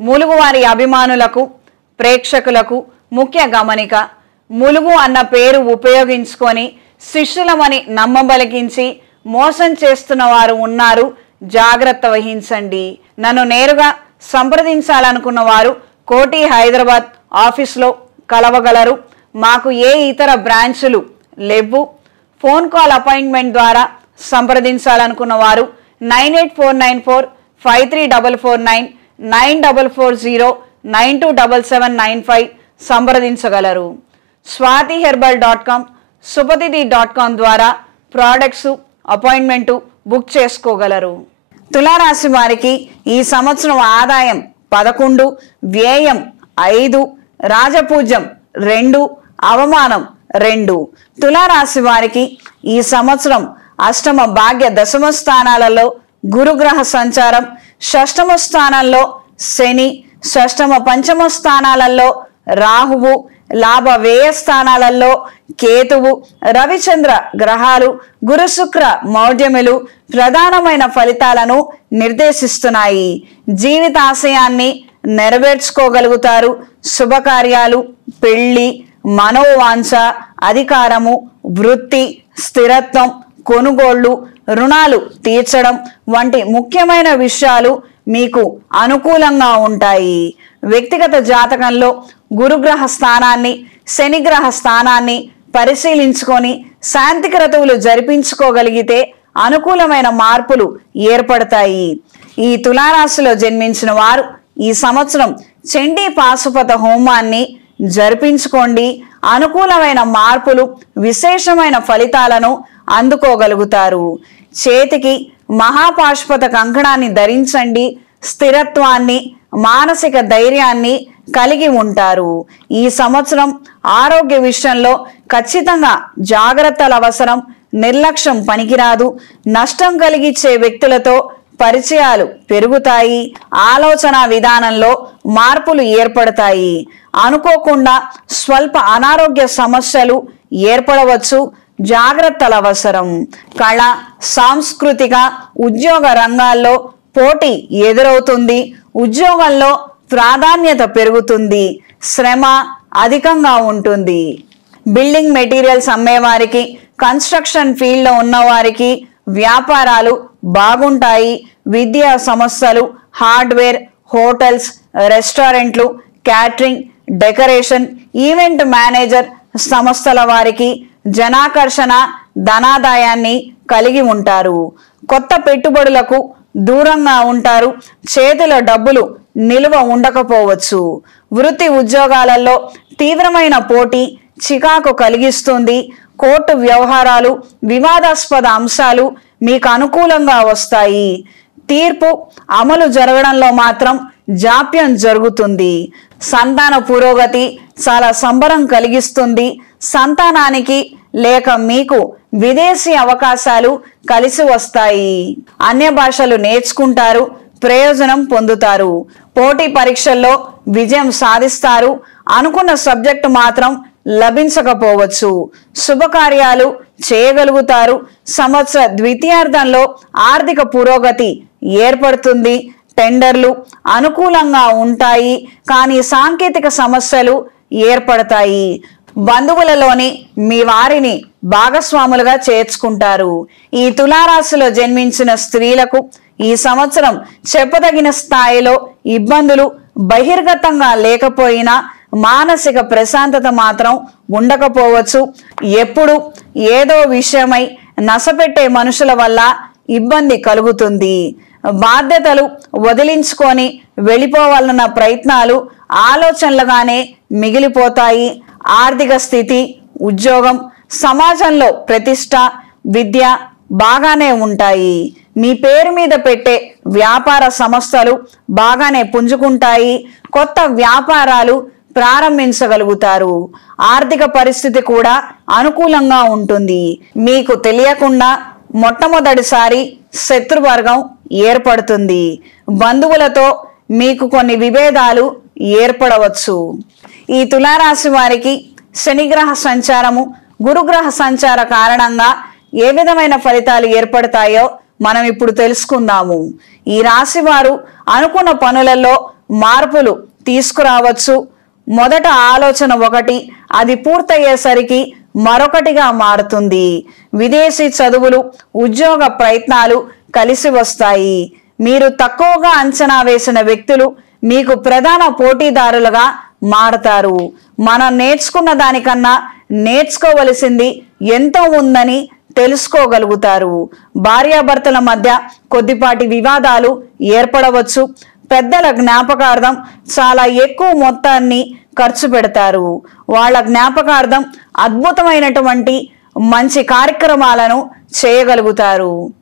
ములుగు వారి అభిమానులకు ప్రేక్షకులకు ముఖ్య గమనిక. ములుగు అన్న పేరు ఉపయోగించుకొని శిష్యులమని నమ్మబలికించి మోసం చేస్తున్న వారు ఉన్నారు, జాగ్రత్త వహించండి. నన్ను నేరుగా సంప్రదించాలనుకున్న వారు కోటి హైదరాబాద్ ఆఫీస్లో కలవగలరు. మాకు ఏ ఇతర బ్రాంచులు లేవు. ఫోన్ కాల్ అపాయింట్మెంట్ ద్వారా సంప్రదించాలనుకున్న వారు 9849453449 9440927795 సంప్రదించగలరు. swatiherbal.com supatidi.com ద్వారా ప్రోడక్ట్స్ అపాయింట్మెంటు బుక్ చేసుకోగలరు. తులారాశి వారికి ఈ సంవత్సరం ఆదాయం 11, వ్యయం 5, రాజపూజ్యం 2, అవమానం 2. తులారాశి వారికి ఈ సంవత్సరం అష్టమ భాగ్య దశమ స్థానాలలో గురుగ్రహ సంచారం, షష్టమ స్థానంలో శని, షష్టమ పంచమ స్థానాలలో రాహువు, లాభ వ్యయ స్థానాలలో కేతువు, రవిచంద్ర గ్రహాలు గురు శుక్ర మౌఢ్యములు ప్రధానమైన ఫలితాలను నిర్దేశిస్తున్నాయి. జీవితాశయాన్ని నెరవేర్చుకోగలుగుతారు. శుభకార్యాలు, పెళ్లి, మనోవాంఛ, అధికారము, వృత్తి, స్థిరత్వం, కొనుగోళ్లు, రుణాలు తీర్చడం వంటి ముఖ్యమైన విషయాలు మీకు అనుకూలంగా ఉంటాయి. వ్యక్తిగత జాతకంలో గురుగ్రహ స్థానాన్ని, శనిగ్రహ స్థానాన్ని పరిశీలించుకొని శాంతి క్రతువులు జరిపించుకోగలిగితే అనుకూలమైన మార్పులు ఏర్పడతాయి. ఈ తులారాశిలో జన్మించిన వారు ఈ సంవత్సరం చండీ పాశుపత హోమాన్ని జరిపించుకోండి. అనుకూలమైన మార్పులు, విశేషమైన ఫలితాలను అందుకోగలుగుతారు. చేతికి మహాపాశుపత కంకణాన్ని ధరించండి. స్థిరత్వాన్ని, మానసిక ధైర్యాన్ని కలిగి ఉంటారు. ఈ సంవత్సరం ఆరోగ్య విషయంలో ఖచ్చితంగా జాగ్రత్తల అవసరం. నిర్లక్ష్యం పనికిరాదు. నష్టం కలిగించే వ్యక్తులతో పరిచయాలు పెరుగుతాయి. ఆలోచన విధానంలో మార్పులు ఏర్పడతాయి. అనుకోకుండా స్వల్ప అనారోగ్య సమస్యలు ఏర్పడవచ్చు. జాగ్రత్తల అవసరం. కళ, సాంస్కృతిక, ఉద్యోగ రంగాల్లో పోటీ ఎదురవుతుంది. ఉద్యోగంలో ప్రాధాన్యత పెరుగుతుంది. శ్రమ అధికంగా ఉంటుంది. బిల్డింగ్ మెటీరియల్స్ అమ్మేవారికి, కన్స్ట్రక్షన్ ఫీల్డ్లో ఉన్నవారికి వ్యాపారాలు బాగుంటాయి. విద్యా సంస్థలు, హార్డ్వేర్, హోటల్స్, రెస్టారెంట్లు, క్యాటరింగ్, డెకరేషన్, ఈవెంట్ మేనేజర్ సంస్థల వారికి జనాకర్షణ, ధనాదాయాన్ని కలిగి ఉంటారు. కొత్త పెట్టుబడులకు దూరంగా ఉంటారు. చేతిలో డబ్బులు నిలువ ఉండకపోవచ్చు. వృత్తి ఉద్యోగాలలో తీవ్రమైన పోటీ చికాకు కలిగిస్తుంది. కోర్టు వ్యవహారాలు, వివాదాస్పద అంశాలు మీకు అనుకూలంగా వస్తాయి. తీర్పు అమలు జరగడంలో మాత్రం జాప్యం జరుగుతుంది. సంతాన పురోగతి చాలా సంబరం కలిగిస్తుంది. సంతానానికి లేక మీకు విదేశీ అవకాశాలు కలిసి వస్తాయి. అన్య భాషలు నేర్చుకుంటారు. ప్రయోజనం పొందుతారు. పోటీ పరీక్షల్లో విజయం సాధిస్తారు. అనుకున్న సబ్జెక్టు మాత్రం లభించకపోవచ్చు. శుభకార్యాలు చేయగలుగుతారు. సంవత్సర ద్వితీయార్థంలో ఆర్థిక పురోగతి ఏర్పడుతుంది. టెండర్లు అనుకూలంగా ఉంటాయి. కానీ సాంకేతిక సమస్యలు ఏర్పడతాయి. బంధువులలోని మీ వారిని భాగస్వాములుగా చేర్చుకుంటారు. ఈ తులారాశిలో జన్మించిన స్త్రీలకు ఈ సంవత్సరం చెప్పదగిన స్థాయిలో ఇబ్బందులు బహిర్గతంగా లేకపోయినా మానసిక ప్రశాంతత మాత్రం ఉండకపోవచ్చు. ఎప్పుడు ఏదో విషయమై నసపెట్టే మనుషుల వల్ల ఇబ్బంది కలుగుతుంది. బాధ్యతలు వదిలించుకొని వెళ్ళిపోవాలన్న ప్రయత్నాలు ఆలోచనలుగానే మిగిలిపోతాయి. ఆర్థిక స్థితి, ఉద్యోగం, సమాజంలో ప్రతిష్ట, విద్య బాగానే ఉంటాయి. మీ పేరు మీద పెట్టే వ్యాపార సంస్థలు బాగానే పుంజుకుంటాయి. కొత్త వ్యాపారాలు ప్రారంభించగలుగుతారు. ఆర్థిక పరిస్థితి కూడా అనుకూలంగా ఉంటుంది. మీకు తెలియకుండా మొట్టమొదటిసారి శత్రువర్గం ఏర్పడుతుంది. బంధువులతో మీకు కొన్ని విభేదాలు ఏర్పడవచ్చు. ఈ తులారాశి వారికి శనిగ్రహ సంచారము, గురుగ్రహ సంచార కారణంగా ఏ విధమైన ఫలితాలు ఏర్పడతాయో మనం ఇప్పుడు తెలుసుకుందాము. ఈ రాశి వారు అనుకున్న పనులలో మార్పులు తీసుకురావచ్చు. మొదట ఆలోచన ఒకటి, అది పూర్తయ్యేసరికి మరొకటిగా మారుతుంది. విదేశీ చదువులు, ఉద్యోగ ప్రయత్నాలు కలిసి వస్తాయి. మీరు తక్కువగా అంచనా వేసిన వ్యక్తులు మీకు ప్రధాన పోటీదారులుగా మారతారు. మనం నేర్చుకున్న దానికన్నా నేర్చుకోవలసింది ఎంతో ఉందని తెలుసుకోగలుగుతారు. భార్యాభర్తల మధ్య కొద్దిపాటి వివాదాలు ఏర్పడవచ్చు. పెద్దల జ్ఞాపకార్థం చాలా ఎక్కువ మొత్తాన్ని ఖర్చు పెడతారు. వాళ్ళ జ్ఞాపకార్థం అద్భుతమైనటువంటి మంచి కార్యక్రమాలను చేయగలుగుతారు.